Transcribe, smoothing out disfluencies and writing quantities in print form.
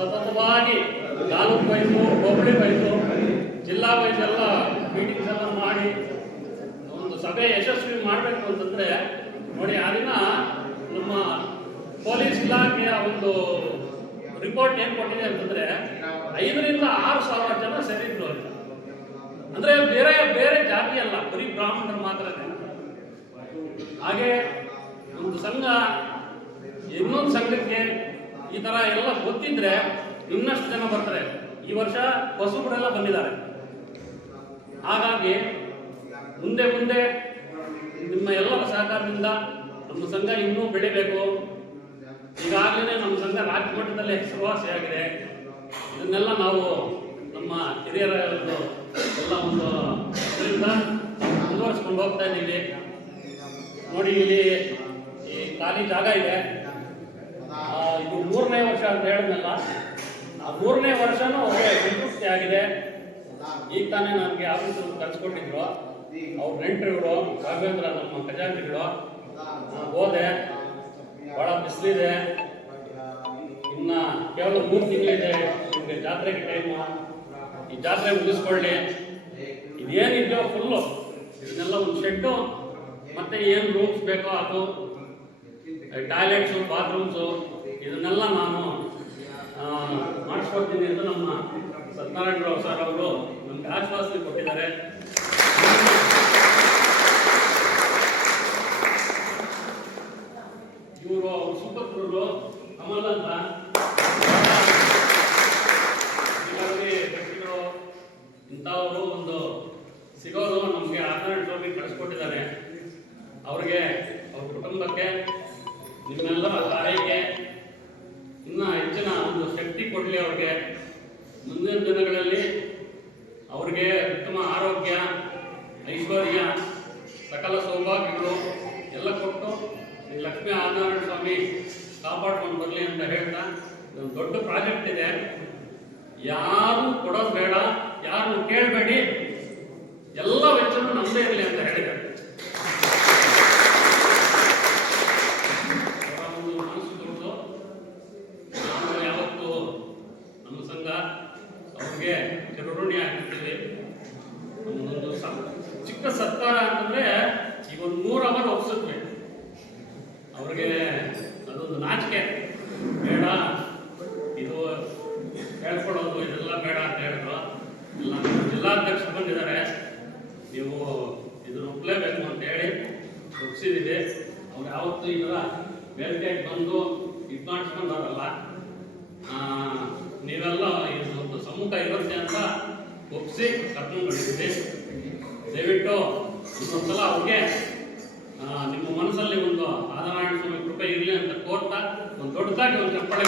ಸತತವಾಗಿ ತಾಲೂಕು ವೈಸು, ಹೋಬಳಿ ವೈಸು, ಜಿಲ್ಲಾ ವೈಸ್ ಎಲ್ಲ ಮೀಟಿಂಗ್ಸ್ ಎಲ್ಲ ಮಾಡಿ ಒಂದು ಸಭೆ ಯಶಸ್ವಿ ಮಾಡಬೇಕು ಅಂತಂದರೆ ನೋಡಿ, ಆ ದಿನ ನಮ್ಮ ಪೊಲೀಸ್ ಇಲಾಖೆಯ ಒಂದು ರಿಪೋರ್ಟ್ ಏನು ಕೊಟ್ಟಿದೆ ಅಂತಂದರೆ 5,000 to 6,000 ಜನ ಸೇರಿದ್ರು ಅಂತ. ಅಂದರೆ ಬೇರೆ ಬೇರೆ ಜಾತಿ ಅಲ್ಲ, ಬರೀ ಬ್ರಾಹ್ಮಣರು ಮಾತ್ರನೇ. ಹಾಗೆ ಒಂದು ಸಂಘ ಇನ್ನೊಂದು ಸಂಘಕ್ಕೆ ಈ ಥರ ಎಲ್ಲ ಗೊತ್ತಿದ್ರೆ ಇನ್ನಷ್ಟು ಜನ ಬರ್ತಾರೆ. ಈ ವರ್ಷ ಹೊಸಬರೆಲ್ಲ ಬಂದಿದ್ದಾರೆ. ಹಾಗಾಗಿ ಮುಂದೆ ಮುಂದೆ ನಿಮ್ಮ ಎಲ್ಲರ ಸಹಕಾರದಿಂದ ನಮ್ಮ ಸಂಘ ಇನ್ನೂ ಬೆಳಿಬೇಕು. ಈಗಾಗಲೇ ನಮ್ಮ ಸಂಘ ರಾಜ್ಯ ಮಟ್ಟದಲ್ಲಿ ಹೆಸರುವಾಸಿಯಾಗಿದೆ. ಇದನ್ನೆಲ್ಲ ನಾವು ನಮ್ಮ ಹಿರಿಯರ ಎಲ್ಲ ಒಂದು ಇದರಿಂದ ಮುಂದುವರಿಸ್ಕೊಂಡು ಹೋಗ್ತಾ ಇದ್ದೀವಿ. ನೋಡಿ, ಇಲ್ಲಿ ಈ ಖಾಲಿ ಜಾಗ ಇದೆ. ಇದು 3ನೇ ವರ್ಷ ಅಂತ ಹೇಳಿದ್ನಲ್ಲ, ಆ 3ನೇ ವರ್ಷನೂ ಸಂತೃಪ್ತಿ ಆಗಿದೆ. ಈಗ ತಾನೇ ನನಗೆ ಆಫೀಸು ಕಳಿಸ್ಕೊಟ್ಟಿದ್ರು ಅವ್ರ ನೆಂಟರಿವರು ರಾಘವೇಂದ್ರ, ನಮ್ಮ ಖಜಾಂಚಿಗಳು. ಹೋದೆ, ಭಾಳ ಬಿಸಿಲಿದೆ, ಇನ್ನು ಕೇವಲ 3 ತಿಂಗಳಿದೆ ನಿಮಗೆ ಜಾತ್ರೆಗೆ ಟೈಮು. ಈ ಜಾತ್ರೆ ಮುಗಿಸ್ಕೊಳ್ಳಿ. ಇದೇನಿದೆಯೋ ಫುಲ್ಲು ಇದನ್ನೆಲ್ಲ ಒಂದು ಶೆಡ್ಡು, ಮತ್ತು ಏನು ರೂಮ್ಸ್ ಬೇಕೋ ಅದು, ಟಾಯ್ಲೆಟ್ಸು, ಬಾತ್ರೂಮ್ಸು, ಇದನ್ನೆಲ್ಲ ನಾನು ಮಾಡಿಸ್ಕೊಡ್ತೀನಿ ಅಂತ ನಮ್ಮ ಸತ್ಯನಾರಾಯಣರಾವ್ ಸರ್ ಅವರು ನಮಗೆ ಆಶ್ವಾಸನೆ ಕೊಟ್ಟಿದ್ದಾರೆ. ಇವರು ಅವ್ರ ಸುಪುತ್ರರು ಕಮಲ್ ಅಂತ ವ್ಯಕ್ತಿಗಳು, ಇಂಥವರು ಒಂದು ಸಿಗೋದು ನಮಗೆ ಆರ್ನಲ್ಡ್ ಸ್ವಾಮಿ ಕಳಿಸ್ಕೊಟ್ಟಿದ್ದಾರೆ. ಅವ್ರಿಗೆ, ಅವ್ರ ಕುಟುಂಬಕ್ಕೆ ನಿಮ್ಮೆಲ್ಲರ ಆರೈಕೆ ಇನ್ನೂ ಹೆಚ್ಚಿನ ಒಂದು ಶಕ್ತಿ ಕೊಡಲಿ. ಅವ್ರಿಗೆ ಮುಂದಿನ ದಿನಗಳಲ್ಲಿ ಅವ್ರಿಗೆ ಉತ್ತಮ ಆರೋಗ್ಯ, ಐಶ್ವರ್ಯ, ಸಕಲ ಸೌಭಾಗ್ಯಗಳು ಎಲ್ಲ ಕೊಟ್ಟು ಲಕ್ಷ್ಮೀ ಆರ್ನಲ್ಡ್ ಸ್ವಾಮಿ ಕಾಪಾಡ್ಕೊಂಡು ಬರಲಿ ಅಂತ ಹೇಳ್ತಾ, ಒಂದು ದೊಡ್ಡ ಪ್ರಾಜೆಕ್ಟ್ ಇದೆ. ಯಾರು ಕೊಡೋದು ಬೇಡ, ಯಾರು ಕೇಳಬೇಡಿ, ಎಲ್ಲ ವೆಚ್ಚನೂ ನಮ್ಮದೇ ಇರಲಿ ಅಂತ ಹೇಳಿದ್ದಾರೆ. ಒಂದು ಮನಸ್ಸು ದೊಡ್ಡದು. ನಾವು ಯಾವತ್ತು ನಮ್ಮ ಸಂಘ ಅವ್ರಿಗೆ ಚಿರಋಣಿ ಆಗಿರ್ತೀವಿ. ನಮ್ಮದೊಂದು ಚಿಕ್ಕ ಸತ್ಕಾರ ಅಂತಂದರೆ ಈಗ ಒಂದು 3 ಅವರ್ ಒಪ್ಸಿದ್ವಿ. ಅವ್ರಿಗೆ ಅದೊಂದು ನಾಚಿಕೆ, ಬೇಡ ಇದು ಹೇಳ್ಕೊಡೋದು ಇದೆಲ್ಲ ಬೇಡ ಅಂತ ಹೇಳಿದ್ರು. ಇಲ್ಲ, ಜಿಲ್ಲಾಧ್ಯಕ್ಷರು ಬಂದಿದ್ದಾರೆ, ನೀವು ಇದನ್ನು ಒಪ್ಪಲೇಬೇಕು ಅಂತ ಹೇಳಿ ಒಪ್ಸಿದ್ದೀವಿ. ಅವ್ರು ಯಾವತ್ತೂ ಇದರ ಬೇರೆ ಬಂದು ಇದು ಮಾಡಿಸ್ಕೊಂಡವ್ರಲ್ಲ, ನೀವೆಲ್ಲ ಇದೊಂದು ಸಮ್ಮುಖ ಇರುತ್ತೆ ಅಂತ ಒಪ್ಪಿಸಿ ಕರ್ಕೊಂಡು ಬಂದಿದ್ದೀವಿ. ದಯವಿಟ್ಟು ಇನ್ನೊಂದ್ಸಲ ಅವ್ರಿಗೆ ನಿಮ್ಮ ಮನಸ್ಸಲ್ಲಿ ಒಂದು ಆದಿನಾರಾಯಣ ಸ್ವಾಮಿ ಕೃಪೆ ಇರಲಿ ಅಂತ ಕೋರ್ತಾ ಒಂದು ದೊಡ್ಡದಾಗಿ ಒಂದು ಚಪ್ಪಾಳೆ